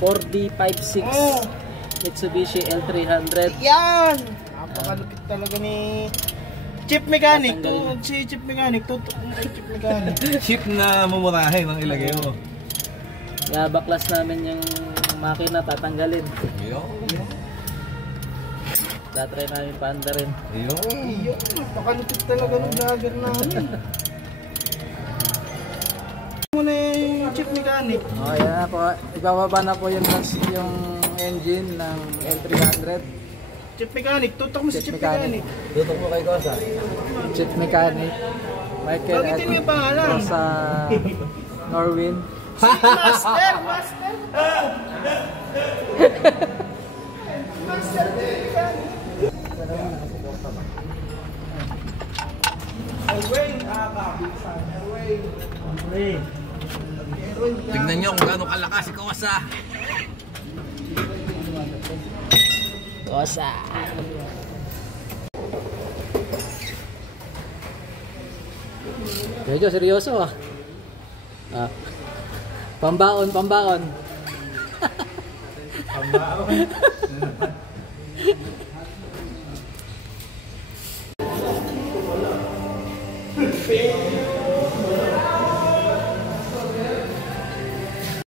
4D56 Mitsubishi L300. Yan! Napakalupit talaga ni Chip Mechanic. Si Chip Mechanic. Chip Mechanic. Chip na mumurahin ang ilagay mo. Baklas namin yung makina, tatanggalin. Tatry namin paanda rin. Iyo, napakalupit talaga ng vlogger namin. Muna yung Chip Mechanic. Yan na po. Ibababa na po yung engine ng L300. Chip Mechanic, tutok mo si Chip Mechanic. Tutok mo kay Kosa. Chip Mechanic. Michael Bagitin mo yung pangalan. Kosa Norwin. Master! Tignan nyo kung gaano kalakas si Kosa. Kosa. Medyo seryoso ah. Pambaon. Pambaon.